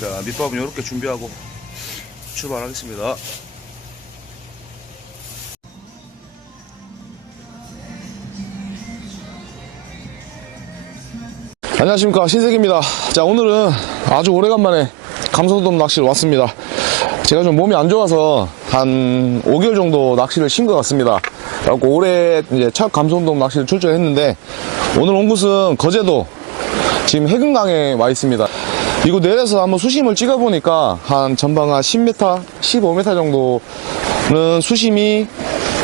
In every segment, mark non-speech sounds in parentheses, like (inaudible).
자, 밑밥은 이렇게 준비하고 출발하겠습니다. 안녕하십니까. 신세기입니다. 자 오늘은 아주 오래간만에 감성돔 낚시를 왔습니다. 제가 좀 몸이 안 좋아서 한 5개월 정도 낚시를 쉰 것 같습니다. 그래갖고 올해 이제 첫 감성돔 낚시를 출전했는데 오늘 온 곳은 거제도 지금 해금강에 와 있습니다 이곳 내려서 한번 수심을 찍어보니까 한 전방 한 10m 15m 정도는 수심이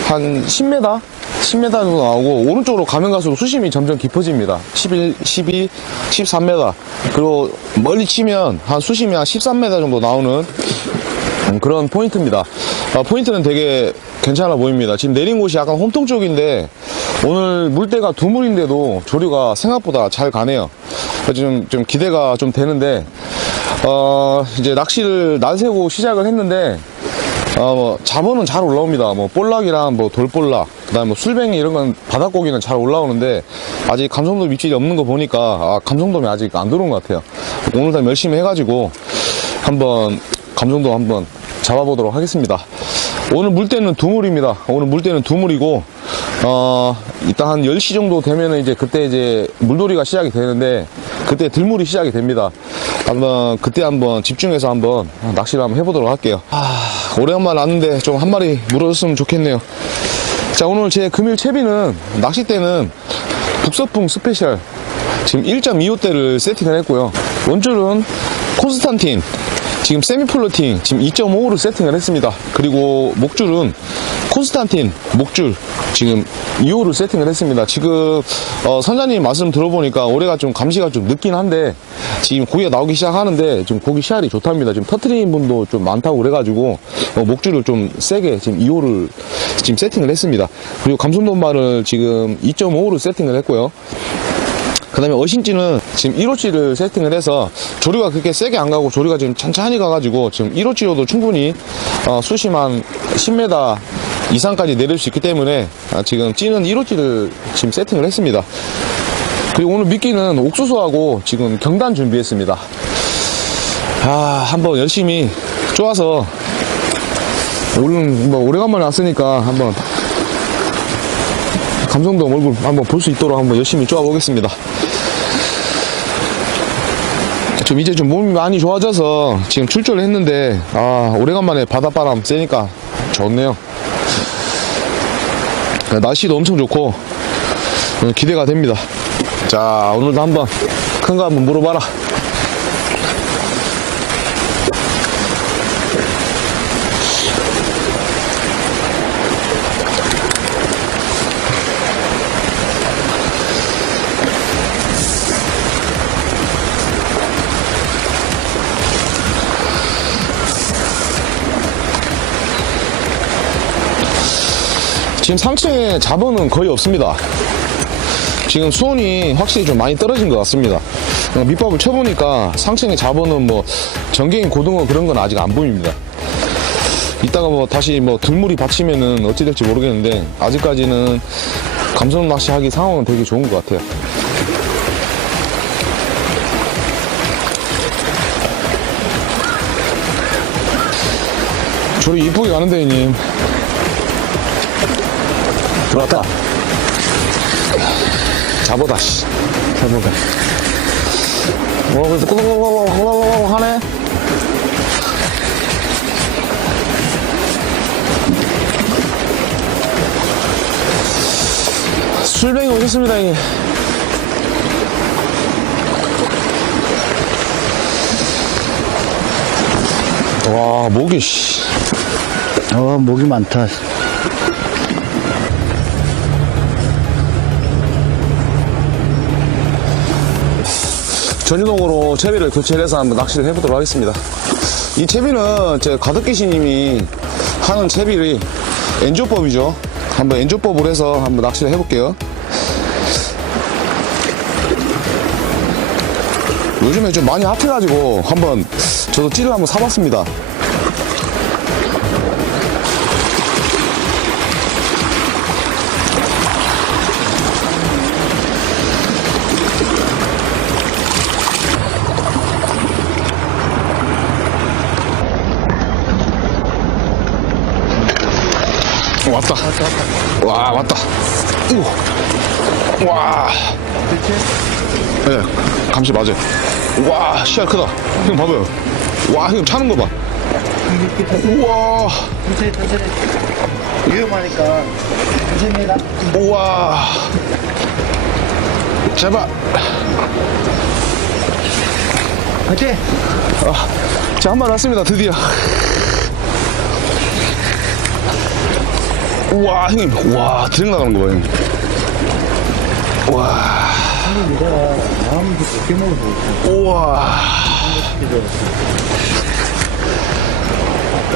한 10m 10m 정도 나오고 오른쪽으로 가면 갈수록 수심이 점점 깊어집니다. 11, 12, 13m 그리고 멀리 치면 한 수심이 한 13m 정도 나오는 음, 그런 포인트입니다. 아, 포인트는 되게 괜찮아 보입니다. 지금 내린 곳이 약간 홈통 쪽인데 오늘 물때가 두물인데도 조류가 생각보다 잘 가네요. 그래서 좀, 좀 기대가 좀 되는데 어, 이제 낚시를 날새고 시작을 했는데 어, 뭐, 잡어는 잘 올라옵니다. 뭐, 볼락이랑 뭐, 돌볼락, 그 다음에 뭐, 술뱅이 이런 건 바닷고기는 잘 올라오는데, 아직 감성돔 입질이 없는 거 보니까, 아, 감성돔이 아직 안 들어온 것 같아요. 오늘 다 열심히 해가지고, 한번, 감성돔 한번 잡아보도록 하겠습니다. 오늘 물때는 두물입니다. 오늘 물때는 두물이고, 어, 이따 한 10시 정도 되면은 이제 그때 이제 물놀이가 시작이 되는데, 그때 들물이 시작이 됩니다. 한번, 그때 한번 집중해서 한번 낚시를 한번 해보도록 할게요. 아, 오래간만에 왔는데 좀 한 마리 물어줬으면 좋겠네요. 자, 오늘 제 금일 채비는, 낚싯대는 북서풍 스페셜 지금 1.25대를 세팅을 했고요. 원줄은 콘스탄틴 지금 세미 플로팅 지금 2.5로 세팅을 했습니다. 그리고 목줄은 콘스탄틴 목줄 지금 2호를 세팅을 했습니다. 지금 어, 선장님 말씀 들어보니까 올해가 좀 감시가 좀 늦긴 한데 지금 고기가 나오기 시작하는데 지금 고기 씨알이 좋답니다. 지금 터트리는 분도 좀 많다고 그래가지고 어, 목줄을 좀 세게 지금 2호를 지금 세팅을 했습니다. 그리고 감손돈말을 지금 2.5로 세팅을 했고요. 그 다음에 어신지는 지금 1호치를 세팅을 해서 조류가 그렇게 세게 안 가고 조류가 지금 천천히 가가지고 지금 1호치로도 충분히 어, 수심 한 10m 이상까지 내릴 수 있기 때문에 아, 지금 찌는 1호치를 지금 세팅을 했습니다. 그리고 오늘 미끼는 옥수수하고 지금 경단 준비했습니다. 아, 한번 열심히 쪼아서 오늘 뭐 오래간만에 왔으니까 한번 감성도 얼굴 한번 볼 수 있도록 한번 열심히 쪼아보겠습니다. 좀 이제 좀 몸이 많이 좋아져서 지금 출조를 했는데 아 오래간만에 바닷바람 쐬니까 좋네요. 날씨도 엄청 좋고 어, 기대가 됩니다. 자 오늘도 한번 큰 거 한번 물어봐라. 지금 상층에 잡어는 거의 없습니다. 지금 수온이 확실히 좀 많이 떨어진 것 같습니다. 어, 밑밥을 쳐보니까 상층에 잡어는 뭐 전갱이 고등어 그런 건 아직 안 보입니다. 이따가 뭐 다시 뭐 들물이 받치면은 어찌 될지 모르겠는데 아직까지는 감성 낚시 하기 상황은 되게 좋은 것 같아요. 조리 이쁘게 가는데 형님. 들어왔다. 잡어다, 씨. 잡어다. 어, 그래서 꼬꼬꼬꼬꼬꼬꼬 하네? 술뱅이 오셨습니다, 형님. 와, 목이, 씨. 어, 목이 많다. 전유동으로 채비를 교체를 해서 한번 낚시를 해보도록 하겠습니다. 이 채비는 제 가덕기시님이 하는 채비를 엔조법이죠. 한번 엔조법으로 해서 한번 낚시를 해볼게요. 요즘에 좀 많이 핫해가지고 한번 저도 찌를 한번 사봤습니다. 왔다. 와, 왔다. 우. 와. 네, 감시 맞아요. 와, 씨알 크다. 형 봐봐요. 와, 형 차는 거 봐. 우와, 천천히, 천천히. 위험하니까 천천히 해라. 우와. 제발. 화이팅! 자, 한 마리 왔습니다, 드디어. 우와, 형님. 와, 드랙 나가는 거 봐요, 형님. 와, 내가 마음도 좋게 먹어서 우와.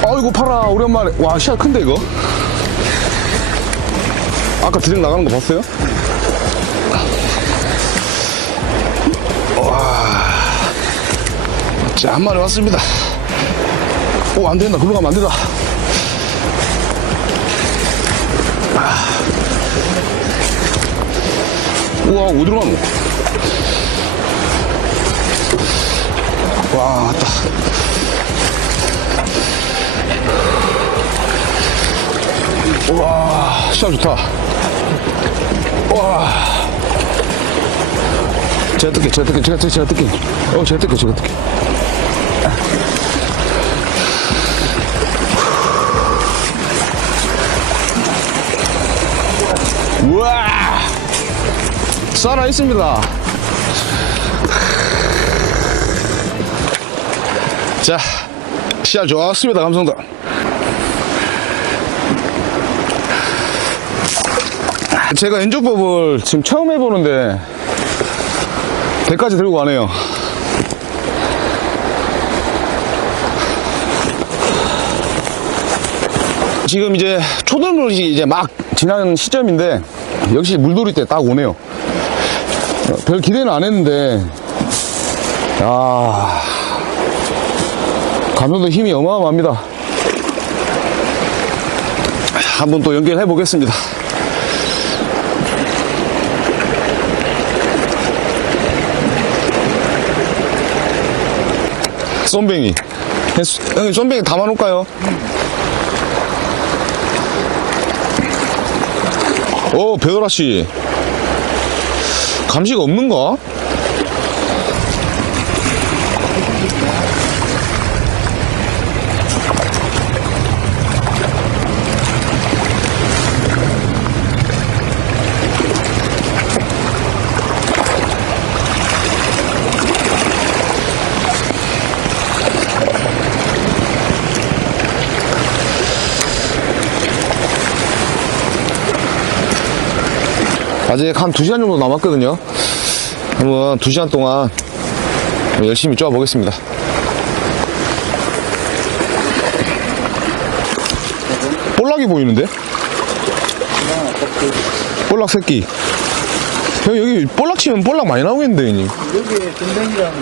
아이고, 팔아, 오랜만에. 와, 시야 큰데, 이거? 아까 드랙 나가는 거 봤어요? 와. 자, 한 마리 왔습니다. 오, 안 된다. 글로 가면 안 된다. 우와, 어디로 가노? 와, 왔다. 와, 시작 좋다. 와. 제가 뜰게, 제가 뜰게, 제가 뜰게, 제가 뜰게. 어, 제가 뜰게, 제가 뜰게. 우와! 살아있습니다. 자, 시야 좋았습니다, 감성도. 제가 엔조법을 지금 처음 해보는데, 배까지 들고 가네요. 지금 이제 초들물이 이제 막 지나는 시점인데, 역시 물돌이 때 딱 오네요. 어, 별 기대는 안 했는데, 아, 감독도 힘이 어마어마합니다. 한번 또 연결해 보겠습니다. 쏨뱅이. 형님, 쏨뱅이 담아놓을까요? 오, 배도라씨. 감시가 없는가? 아직 한 2시간 정도 남았거든요. 한번 2시간 동안 열심히 쪼아 보겠습니다. 볼락이 보이는데? 볼락 새끼. 형, 여기 볼락 치면 볼락 많이 나오겠는데, 형님. 여기에 전쟁이랑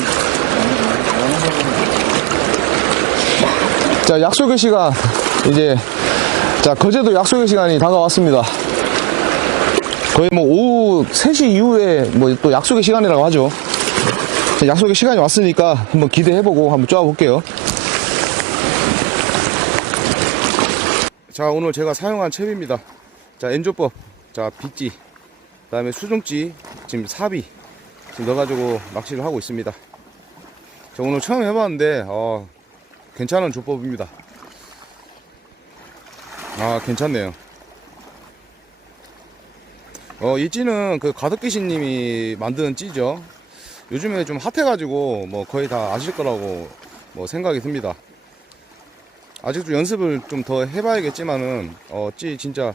자, 약속의 시간. 이제, 자, 거제도 약속의 시간이 다가왔습니다. 거의 뭐 오후 3시 이후에 뭐 또 약속의 시간이라고 하죠. 자, 약속의 시간이 왔으니까 한번 기대해보고 한번 쪼아볼게요. 자, 오늘 제가 사용한 채비입니다. 자, 엔조법. 자, 빗지. 그 다음에 수중지. 지금 사비. 지금 넣어가지고 낚시를 하고 있습니다. 자, 오늘 처음 해봤는데, 어, 괜찮은 조법입니다. 아, 괜찮네요. 어, 이 찌는 그 가덕기신님이 만드는 찌죠. 요즘에 좀 핫해가지고 뭐 거의 다 아실 거라고 뭐 생각이 듭니다. 아직도 연습을 좀 더 해봐야겠지만은 어, 찌 진짜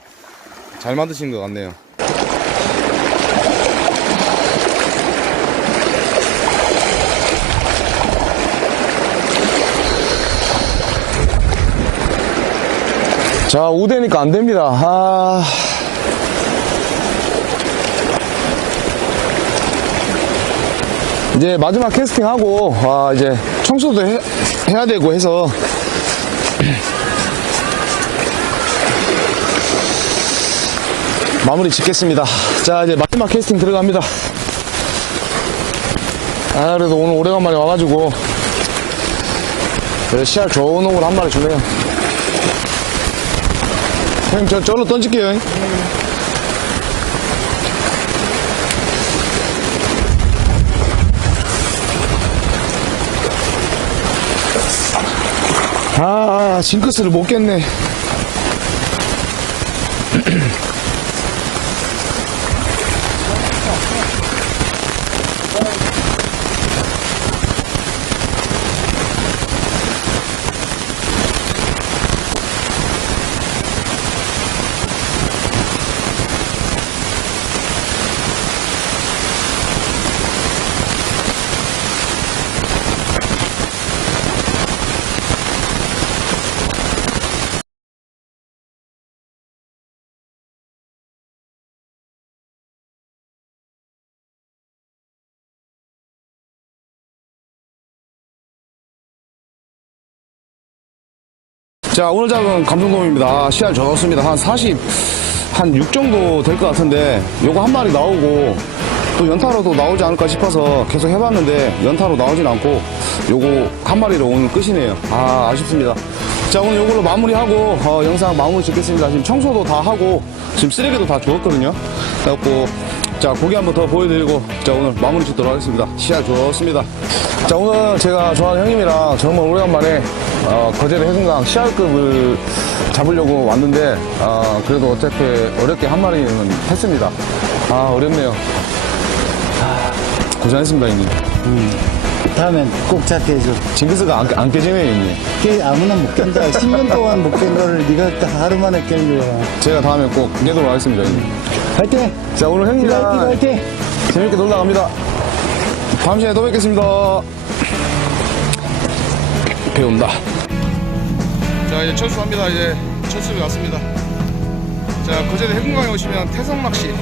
잘 만드신 것 같네요. 자, 우대니까 안 됩니다. 아. 이제 마지막 캐스팅하고, 아, 이제 청소도 해, 해야 되고 해서. (clears throat) 마무리 짓겠습니다. 자, 이제 마지막 캐스팅 들어갑니다. 아, 그래도 오늘 오래간만에 와가지고, 그래, 씨알 좋은 놈을 한 마리 주네요. 형님, 저, 저로 던질게요. 형 님. 아, 징크스를 못 깼네. 자, 오늘 잡은 감성돔입니다. 아, 씨알 좋습니다. 한 40, 한 6 정도 될 것 같은데, 요거 한 마리 나오고, 또 연타로도 나오지 않을까 싶어서 계속 해봤는데, 연타로 나오진 않고, 요거 한 마리로 오늘 끝이네요. 아, 아쉽습니다. 자, 오늘 요걸로 마무리하고, 어, 영상 마무리 짓겠습니다. 지금 청소도 다 하고, 지금 쓰레기도 다 주웠거든요. 그래갖고, 자, 고기 한번 더 보여드리고, 자, 오늘 마무리 짓도록 하겠습니다. 씨알 좋습니다. 자, 오늘 제가 좋아하는 형님이랑 정말 오래간만에, 어, 거제도 해수강 씨알급을 잡으려고 왔는데, 어, 그래도 어차피 어렵게 한 마리는 했습니다. 아, 어렵네요. 아, 고생했습니다, 형님. 다음엔 꼭 잡게 해줘. 징크스가 안, 안 깨지네요, 형님. 걔 아무나 못 깬다. 10년 동안 못 깬 거를 네가 딱 하루 만에 깬 거야. 제가 다음에 꼭 깨도록 하겠습니다, 형님. 화이팅! 자, 오늘 형님이랑 화이팅! 재밌게 놀다 갑니다. 다음 시간에 또 뵙겠습니다. 배운다. 자, 이제 철수합니다. 이제 철수에 왔습니다. 자, 거제도 해군강에 오시면 태성 낚시.